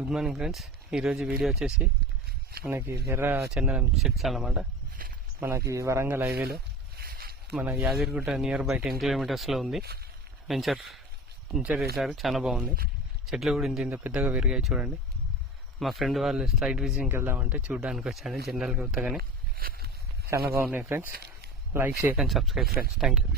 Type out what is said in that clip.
Good morning friends. ఈరోజు video వచ్చేసి మనకి ఎర్ర చందనం చెట్స్ అన్నమాట. మనకి వరంగల్ హైవేలో మన యాదగిరిగుట్ట నియర్ బై 10 కిలోమీటర్స్లో ఉంది. వెంచర్ వేశారు, చాలా బాగుంది. చెట్లు కూడా ఇంత పెద్దగా పెరిగాయి చూడండి. మా ఫ్రెండ్ వాళ్ళు సైట్ విజిటింగ్కి వెళ్దామంటే చూడడానికి వచ్చాను. జనరల్గా కొత్తగానే చాలా బాగున్నాయి friends. Like, share and subscribe friends. Thank you.